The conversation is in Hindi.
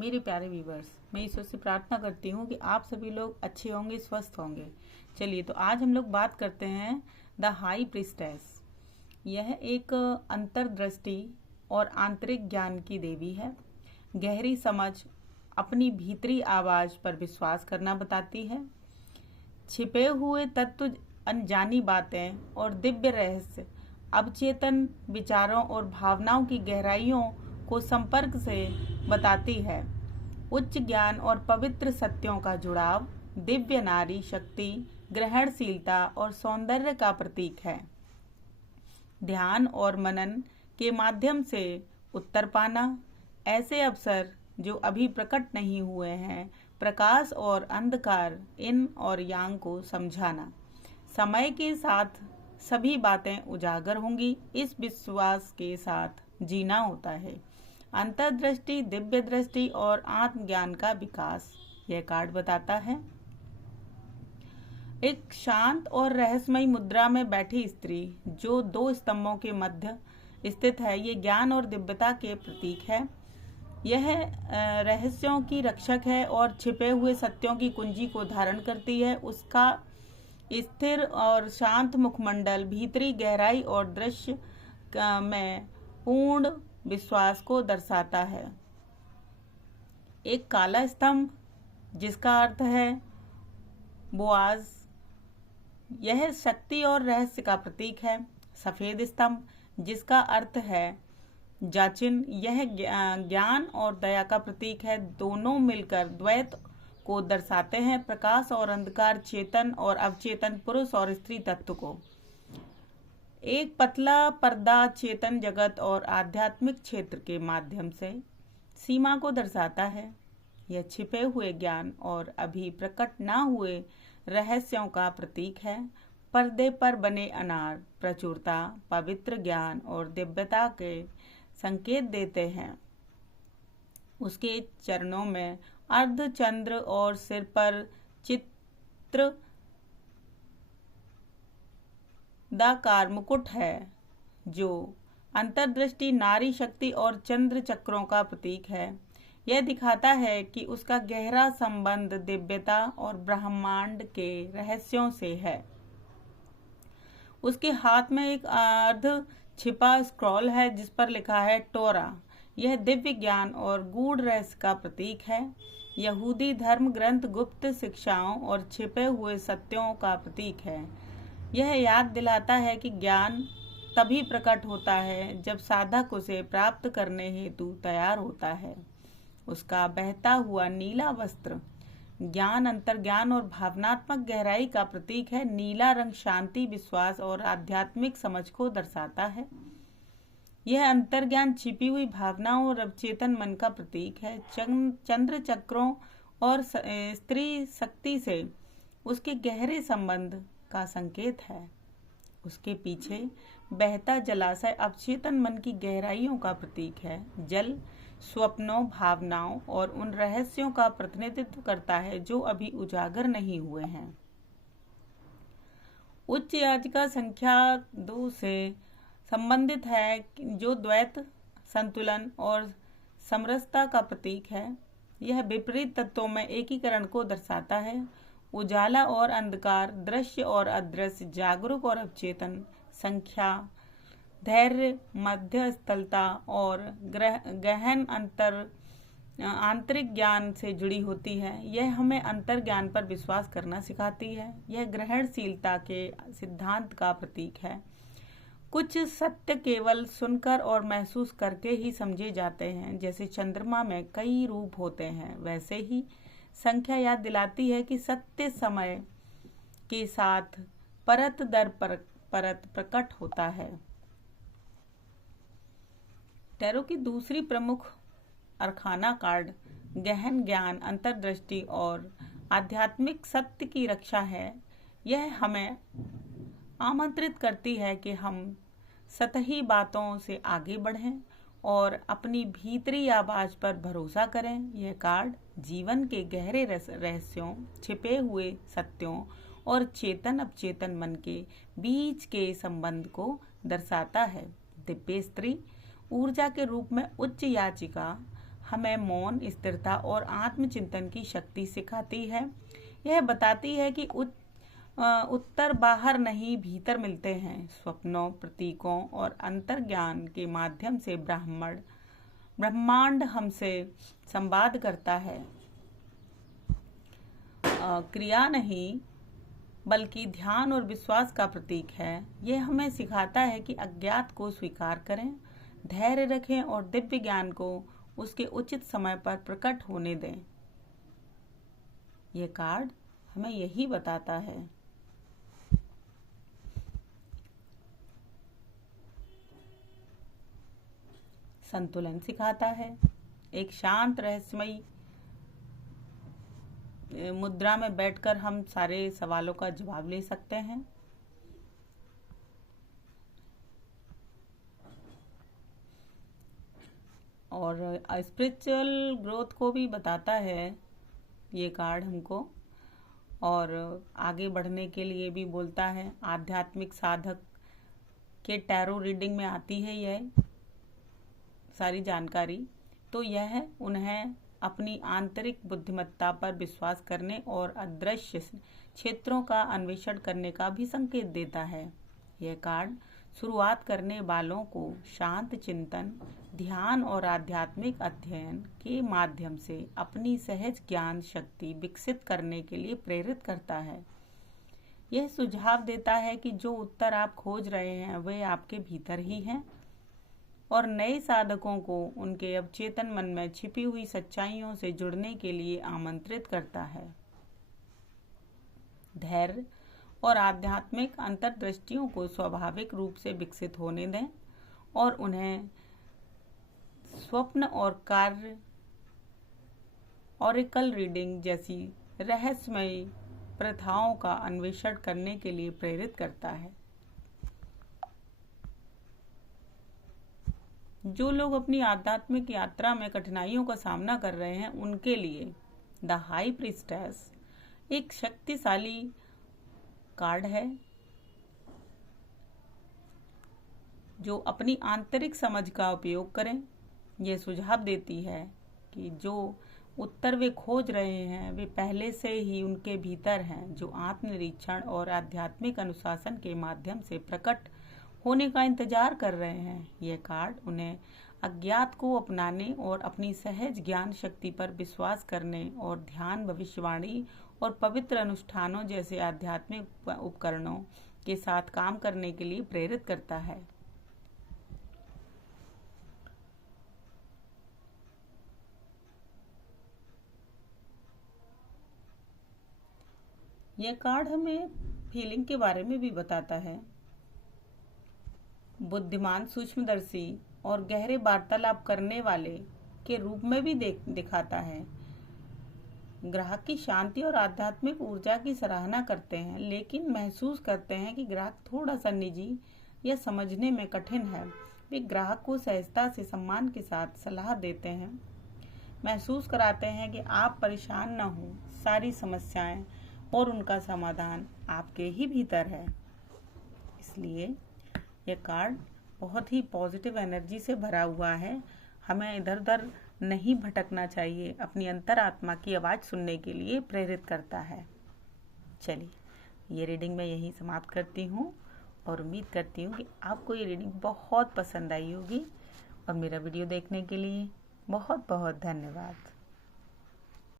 मेरे प्यारे व्यूवर्स, मैं ईश्वर से प्रार्थना करती हूँ कि आप सभी लोग अच्छे होंगे, स्वस्थ होंगे। चलिए, तो आज हम लोग बात करते हैं द हाई प्रीस्टेस। यह एक अंतर्दृष्टि और आंतरिक ज्ञान की देवी है। गहरी समझ, अपनी भीतरी आवाज पर विश्वास करना बताती है। छिपे हुए तत्व, अनजानी बातें और दिव्य रहस्य अवचेतन विचारों और भावनाओं की गहराइयों को संपर्क से बताती है। उच्च ज्ञान और पवित्र सत्यों का जुड़ाव दिव्य नारी शक्ति, ग्रहणशीलता और सौंदर्य का प्रतीक है। ध्यान और मनन के माध्यम से उत्तर पाना, ऐसे अवसर जो अभी प्रकट नहीं हुए हैं, प्रकाश और अंधकार, इन और यांग को समझाना। समय के साथ सभी बातें उजागर होंगी, इस विश्वास के साथ जीना होता है। अंतर्दृष्टि, दिव्य दृष्टि और आत्मज्ञान का विकास, यह कार्ड बताता है। एक शांत और रहस्यमयी मुद्रा में बैठी स्त्री जो दो स्तंभों के मध्य स्थित है, ये ज्ञान और दिव्यता के प्रतीक है। यह रहस्यों की रक्षक है और छिपे हुए सत्यों की कुंजी को धारण करती है। उसका स्थिर और शांत मुखमंडल भीतरी गहराई और दृश्य में पूर्ण विश्वास को दर्शाता है। एक काला स्तंभ जिसका अर्थ है बोआज, यह शक्ति और रहस्य का प्रतीक है। सफेद स्तंभ जिसका अर्थ है जाचिन, यह ज्ञान और दया का प्रतीक है। दोनों मिलकर द्वैत को दर्शाते हैं, प्रकाश और अंधकार, चेतन और अवचेतन, पुरुष और स्त्री तत्व को। एक पतला पर्दा चेतन जगत और आध्यात्मिक क्षेत्र के माध्यम से सीमा को दर्शाता है। यह छिपे हुए ज्ञान और अभी प्रकट ना हुए रहस्यों का प्रतीक है। पर्दे पर बने अनार प्रचुरता, पवित्र ज्ञान और दिव्यता के संकेत देते हैं। उसके चरणों में अर्धचंद्र और सिर पर चित्र दाकार मुकुट है, जो अंतर्दृष्टि, नारी शक्ति और चंद्र चक्रों का प्रतीक है। यह दिखाता है कि उसका गहरा संबंध दिव्यता और ब्रह्मांड के रहस्यों से है। उसके हाथ में एक अर्ध छिपा स्क्रॉल है जिस पर लिखा है टोरा। यह दिव्य ज्ञान और गूढ़ रहस्य का प्रतीक है। यहूदी धर्म ग्रंथ गुप्त शिक्षाओं और छिपे हुए सत्यों का प्रतीक है। यह याद दिलाता है कि ज्ञान तभी प्रकट होता है जब साधक उसे प्राप्त करने हेतु तैयार होता है। उसका बहता हुआ नीला वस्त्र ज्ञान, अंतर्ज्ञान और भावनात्मक गहराई का प्रतीक है। नीला रंग शांति, विश्वास और आध्यात्मिक समझ को दर्शाता है। यह अंतर्ज्ञान, छिपी हुई भावनाओं और अवचेतन मन का प्रतीक है। चंद्र चक्रों और स्त्री शक्ति से उसके गहरे संबंध का संकेत है। उसके पीछे बहता जलाशय अवचेतन मन की गहराइयों का प्रतीक है। जल स्वप्नों, भावनाओं और उन रहस्यों का प्रतिनिधित्व करता है जो अभी उजागर नहीं हुए हैं। उच्च याचिका संख्या 2 से संबंधित है, जो द्वैत, संतुलन और समरसता का प्रतीक है। यह विपरीत तत्वों में एकीकरण को दर्शाता है। उजाला और अंधकार, दृश्य और अदृश्य, जागरूक और अवचेतन, संख्या, धैर्य, मध्यस्थलता और गहन आंतरिक ज्ञान से जुड़ी होती है। यह हमें अंतर ज्ञान पर विश्वास करना सिखाती है। यह ग्रहणशीलता के सिद्धांत का प्रतीक है। कुछ सत्य केवल सुनकर और महसूस करके ही समझे जाते हैं। जैसे चंद्रमा में कई रूप होते हैं, वैसे ही संख्या याद दिलाती है कि सत्य समय के साथ परत दर परत प्रकट होता है। टैरो की दूसरी प्रमुख अरखाना कार्ड गहन ज्ञान, अंतर्दृष्टि और आध्यात्मिक सत्य की रक्षा है। यह हमें आमंत्रित करती है कि हम सतही बातों से आगे बढ़ें और अपनी भीतरी आवाज पर भरोसा करें। यह कार्ड जीवन के गहरे रहस्यों, छिपे हुए सत्यों और चेतन अवचेतन मन के बीच के संबंध को दर्शाता है। दिव्य स्त्री ऊर्जा के रूप में उच्च याचिका हमें मौन, स्थिरता और आत्मचिंतन की शक्ति सिखाती है। यह बताती है कि उत्तर बाहर नहीं भीतर मिलते हैं। स्वप्नों, प्रतीकों और अंतर्ज्ञान के माध्यम से ब्रह्मांड हमसे संवाद करता है। क्रिया नहीं बल्कि ध्यान और विश्वास का प्रतीक है। यह हमें सिखाता है कि अज्ञात को स्वीकार करें, धैर्य रखें और दिव्य ज्ञान को उसके उचित समय पर प्रकट होने दें। यह कार्ड हमें यही बताता है। संतुलन सिखाता है। एक शांत रहस्यमयी मुद्रा में बैठकर हम सारे सवालों का जवाब ले सकते हैं। और स्पिरिचुअल ग्रोथ को भी बताता है ये कार्ड हमको, और आगे बढ़ने के लिए भी बोलता है। आध्यात्मिक साधक के टैरो रीडिंग में आती है यह सारी जानकारी। तो यह उन्हें अपनी आंतरिक बुद्धिमत्ता पर विश्वास करने और अदृश्य क्षेत्रों का अन्वेषण करने का भी संकेत देता है। यह कार्ड शुरुआत करने वालों को शांत चिंतन, ध्यान और आध्यात्मिक अध्ययन के माध्यम से अपनी सहज ज्ञान शक्ति विकसित करने के लिए प्रेरित करता है। यह सुझाव देता है कि जो उत्तर आप खोज रहे हैं वे आपके भीतर ही हैं, और नए साधकों को उनके अवचेतन मन में छिपी हुई सच्चाइयों से जुड़ने के लिए आमंत्रित करता है। धैर्य और आध्यात्मिक अंतर्दृष्टियों को स्वाभाविक रूप से विकसित होने दें और उन्हें स्वप्न और कार्य, ऑरेकल रीडिंग जैसी रहस्यमयी प्रथाओं का अन्वेषण करने के लिए प्रेरित करता है। जो लोग अपनी आध्यात्मिक यात्रा में कठिनाइयों का सामना कर रहे हैं उनके लिए द हाई प्रीस्टेस एक शक्तिशाली कार्ड है जो अपनी आंतरिक समझ का उपयोग करें। यह सुझाव देती है कि जो उत्तर वे खोज रहे हैं वे पहले से ही उनके भीतर हैं, जो आत्मनिरीक्षण और आध्यात्मिक अनुशासन के माध्यम से प्रकट होने का इंतजार कर रहे हैं। यह कार्ड उन्हें अज्ञात को अपनाने और अपनी सहज ज्ञान शक्ति पर विश्वास करने और ध्यान, भविष्यवाणी और पवित्र अनुष्ठानों जैसे आध्यात्मिक उपकरणों के साथ काम करने के लिए प्रेरित करता है। यह कार्ड हमें फीलिंग के बारे में भी बताता है। बुद्धिमान, सूक्ष्मदर्शी और गहरे वार्तालाप करने वाले के रूप में भी दिखाता है। ग्राहक की शांति और आध्यात्मिक ऊर्जा की सराहना करते हैं, लेकिन महसूस करते हैं कि ग्राहक थोड़ा सा निजी या समझने में कठिन है। वे ग्राहक को सहजता से सम्मान के साथ सलाह देते हैं, महसूस कराते हैं कि आप परेशान न हो, सारी समस्याएं और उनका समाधान आपके ही भीतर है। इसलिए यह कार्ड बहुत ही पॉजिटिव एनर्जी से भरा हुआ है। हमें इधर उधर नहीं भटकना चाहिए, अपनी अंतरात्मा की आवाज़ सुनने के लिए प्रेरित करता है। चलिए, ये रीडिंग मैं यहीं समाप्त करती हूँ और उम्मीद करती हूँ कि आपको ये रीडिंग बहुत पसंद आई होगी। और मेरा वीडियो देखने के लिए बहुत बहुत धन्यवाद।